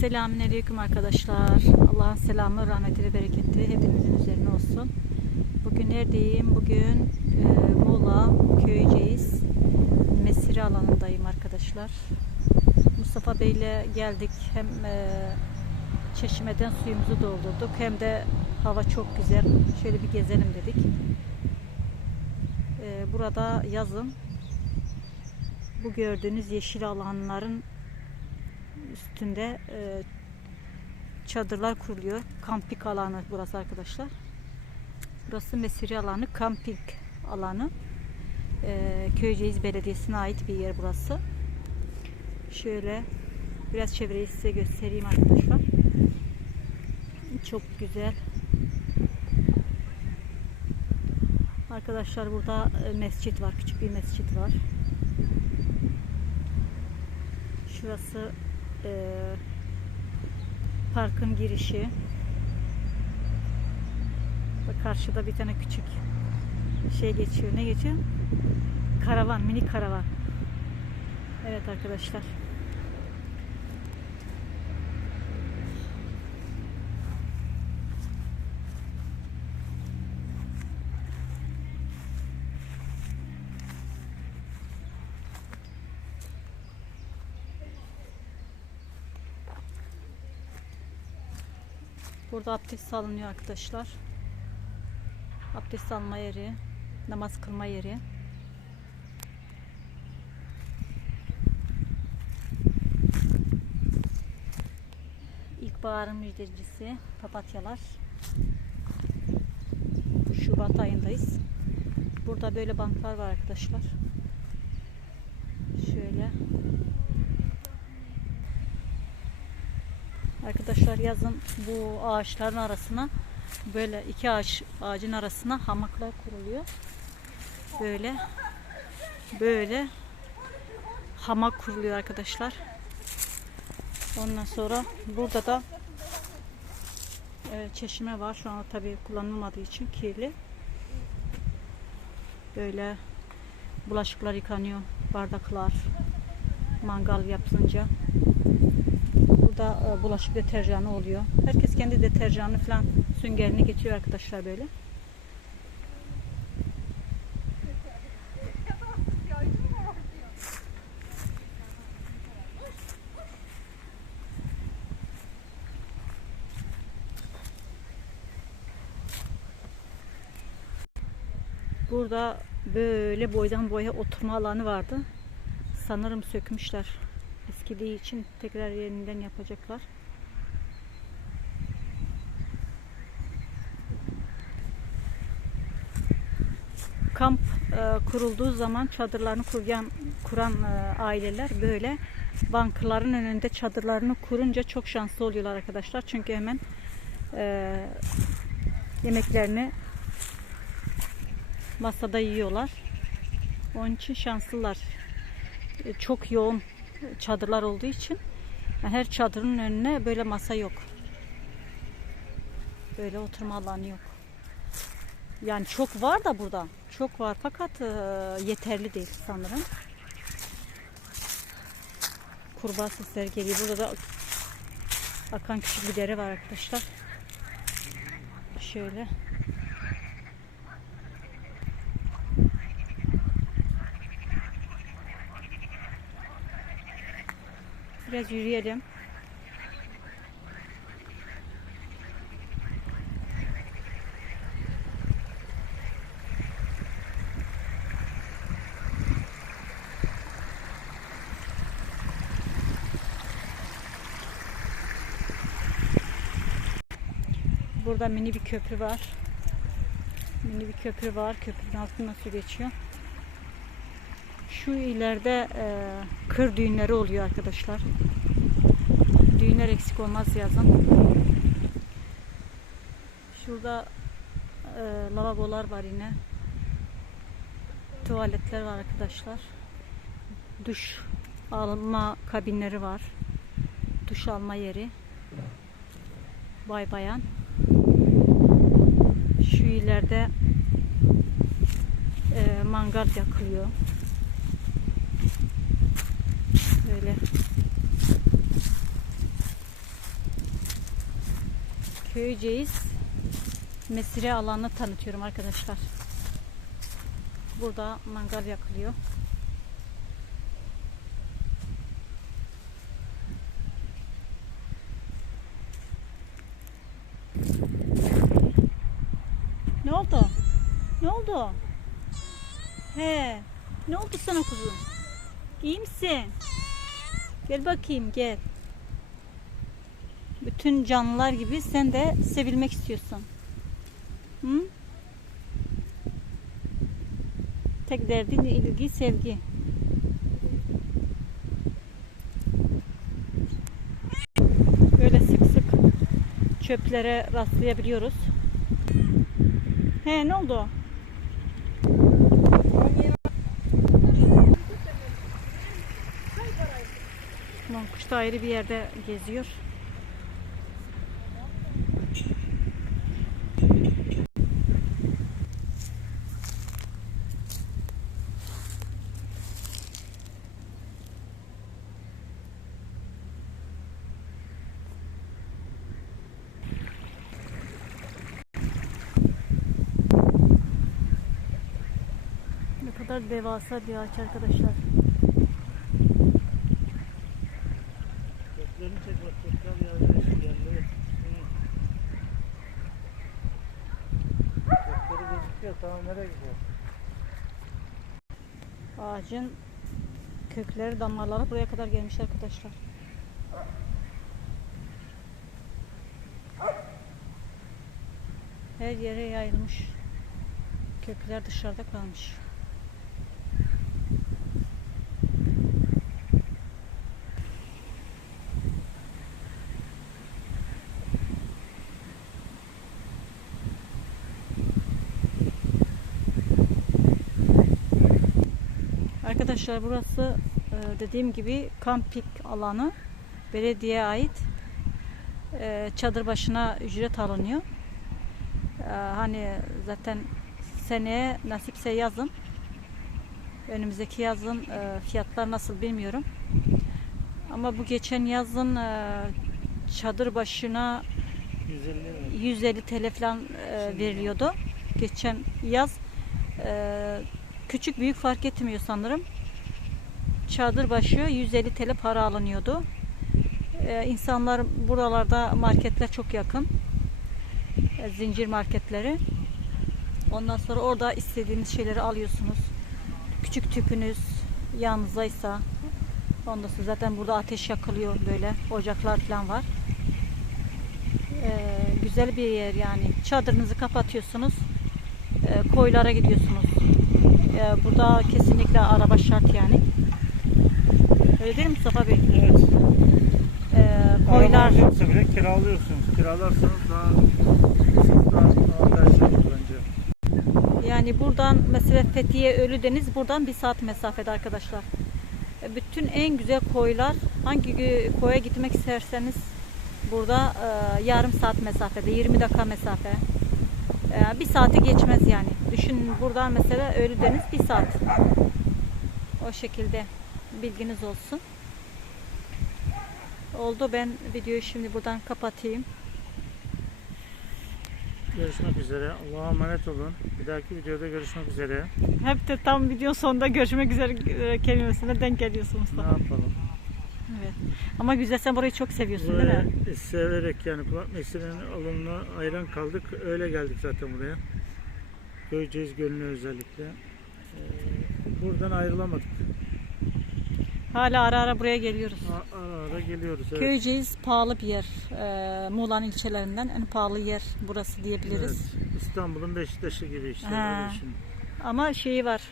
Selamünaleyküm arkadaşlar. Allah'ın selamı, rahmeti ve bereketi hepinizin üzerine olsun. Bugün neredeyim? Bugün e, Muğla Köyceğiz Mesire alanındayım arkadaşlar. Mustafa Bey ile geldik. Hem e, çeşmeden suyumuzu doldurduk hem de hava çok güzel. Şöyle bir gezelim dedik. E, burada yazın bu gördüğünüz yeşil alanların üstünde e, çadırlar kuruluyor. Kampik alanı burası arkadaşlar. Burası mesire alanı, kamping alanı. E, Köyceğiz Belediyesi'ne ait bir yer burası. Şöyle biraz çevreyi size göstereyim arkadaşlar. Çok güzel. Arkadaşlar burada e, mescit var. Küçük bir mescit var. Şurası e, parkın girişi. Bak karşıda bir tane küçük şey geçiyor. Ne geçiyor? Karavan, mini karavan. Evet arkadaşlar. Burada abdest alınıyor arkadaşlar. Abdest alma yeri, namaz kılma yeri. İlkbaharın müjdecisi papatyalar. Şubat ayındayız. Burada böyle banklar var arkadaşlar. Şöyle. Arkadaşlar yazın bu ağaçların arasına böyle iki ağaç ağacın arasına hamaklar kuruluyor. Böyle böyle hamak kuruluyor arkadaşlar. Ondan sonra burada da e, çeşme var. Şu an tabii kullanılmadığı için kirli. Böyle bulaşıklar yıkanıyor. Bardaklar mangal yapılınca Burada e, bulaşık deterjanı oluyor. Herkes kendi deterjanı falan süngerini getiriyor arkadaşlar böyle. Burada böyle boydan boya oturma alanı vardı. Sanırım sökmüşler eskidiği için tekrar yeniden yapacaklar. Kamp e, kurulduğu zaman çadırlarını kuran, kuran e, aileler böyle bankların önünde çadırlarını kurunca çok şanslı oluyorlar arkadaşlar. Çünkü hemen e, yemeklerini masada yiyorlar. Onun için şanslılar. E, çok yoğun çadırlar olduğu için her çadırın önüne böyle masa yok. Böyle oturma alanı yok. Yani çok var da burada. Çok var fakat e, yeterli değil sanırım. Kurbağa sesleri geliyor. Burada da akan küçük bir dere var arkadaşlar. Şöyle. Biraz yürüyelim. Burada mini bir köprü var. Mini bir köprü var. Köprünün altından su geçiyor. Şu ileride e, kır düğünleri oluyor arkadaşlar. Düğünler eksik olmaz yazın. Şurada e, lavabolar var yine. Tuvaletler var arkadaşlar. Duş alma kabinleri var. Duş alma yeri. Bay bayan. Şu ileride e, mangal yakılıyor. Böyle Köyceğiz mesire alanını tanıtıyorum arkadaşlar. Burada mangal yakılıyor. Ne oldu? Ne oldu? He. Ne oldu sana kuzum? İyi misin? Gel bakayım gel. Bütün canlılar gibi sen de sevilmek istiyorsun. Hı? Tek derdin ilgi, sevgi. Böyle sık sık çöplere rastlayabiliyoruz. He ne oldu? Tamam kuş da ayrı bir yerde geziyor. Ne kadar devasa bir ağaç arkadaşlar. Ağacın kökleri, damarları buraya kadar gelmiş arkadaşlar. Her yere yayılmış. Kökler dışarıda kalmış. Arkadaşlar burası e, dediğim gibi kampik alanı belediyeye ait E, çadır başına ücret alınıyor. E, Hani zaten seneye nasipse yazın önümüzdeki yazın fiyatlar nasıl bilmiyorum. Ama bu geçen yazın çadır başına 150 lira. 150 TL falan veriliyordu. Geçen yaz küçük büyük fark etmiyor sanırım. Çadır başı 150 TL para alınıyordu. E, insanlar buralarda marketler çok yakın. E, zincir marketleri. Ondan sonra orada istediğiniz şeyleri alıyorsunuz. Küçük tüpünüz yanınızdaysa ondan sonra zaten burada ateş yakılıyor böyle. Ocaklar falan var. Ee, güzel bir yer yani. Çadırınızı kapatıyorsunuz. Ee, koylara gidiyorsunuz. Ee, burada kesinlikle araba şart yani. Öyle değil mi Mustafa Bey? Evet. Ee, koylar yoksa bile kiralıyorsunuz. Kiralarsanız daha daha avantajlı olur bence. yani buradan mesela Fethiye Ölüdeniz buradan bir saat mesafede arkadaşlar. Ee, Bütün en güzel koylar hangi koya gitmek isterseniz burada e, yarım saat mesafede 20 dakika mesafe. Ee, bir saati geçmez yani. Düşünün buradan mesela Ölüdeniz bir saat. O şekilde bilginiz olsun. Oldu ben videoyu şimdi buradan kapatayım. Görüşmek üzere. Allah'a emanet olun. Bir dahaki videoda görüşmek üzere. Hep de tam video sonunda görüşmek üzere e, kelimesine denk geliyorsun Ne Mustafa. yapalım? Evet. Ama güzel sen burayı çok seviyorsun değil mi? Buraya severek yani kulak mesleğinin alımına hayran kaldık. Öyle geldik zaten buraya. Köyceğiz Gölü'ne özellikle. Ee, buradan ayrılamadık. Hala ara ara buraya geliyoruz. A- Ara ara geliyoruz. Evet. Köyceğiz pahalı bir yer. Ee, Muğla'nın ilçelerinden en pahalı yer burası diyebiliriz. Evet. İstanbul'un Beşiktaş'ı gibi işte. Ha. öyle düşün. Ama şeyi var.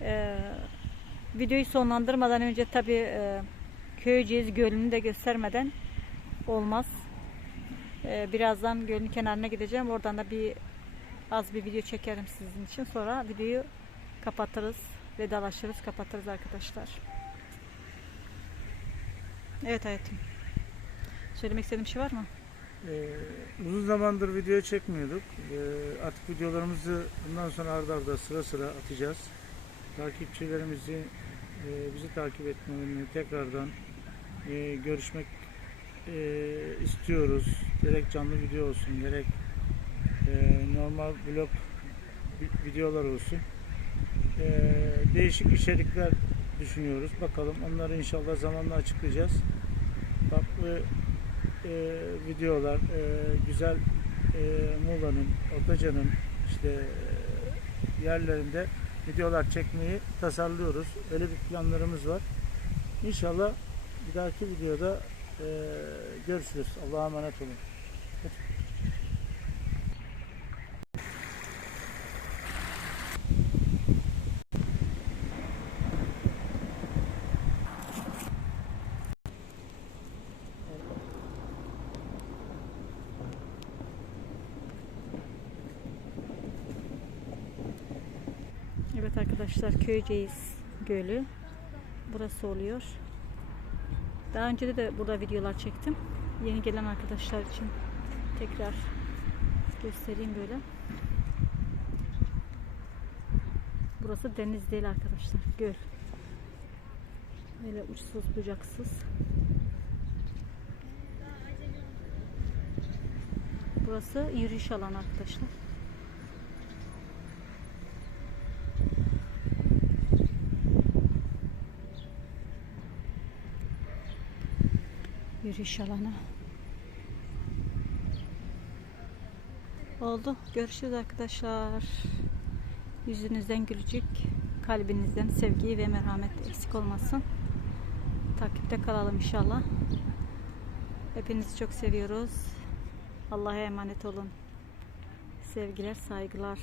Ee, videoyu sonlandırmadan önce tabi e, Köyceğiz Gölü'nü de göstermeden olmaz. Ee, birazdan gölün kenarına gideceğim. Oradan da bir az bir video çekerim sizin için. Sonra videoyu kapatırız. Vedalaşırız, kapatırız arkadaşlar. Evet hayatım. Söylemek istediğim bir şey var mı? Ee, uzun zamandır video çekmiyorduk. Ee, artık videolarımızı bundan sonra arda arda sıra sıra atacağız. Takipçilerimizi e, bizi takip etmelerini tekrardan e, görüşmek e, istiyoruz. Gerek canlı video olsun, gerek e, normal vlog vi- videolar olsun. E, değişik içerikler düşünüyoruz. Bakalım onları inşallah zamanla açıklayacağız. Farklı e, videolar, e, güzel e, Muğla'nın, Ortaca'nın işte e, yerlerinde videolar çekmeyi tasarlıyoruz. Öyle bir planlarımız var. İnşallah bir dahaki videoda e, görüşürüz. Allah'a emanet olun. Evet arkadaşlar Köyceğiz Gölü. Burası oluyor. Daha önce de, burada videolar çektim. Yeni gelen arkadaşlar için tekrar göstereyim böyle. Burası deniz değil arkadaşlar. Göl. Böyle uçsuz bucaksız. Burası yürüyüş alanı arkadaşlar. Yürüyüş alanı. Oldu. Görüşürüz arkadaşlar. Yüzünüzden gülücük, kalbinizden sevgi ve merhamet eksik olmasın. Takipte kalalım inşallah. Hepinizi çok seviyoruz. Allah'a emanet olun. Sevgiler, saygılar.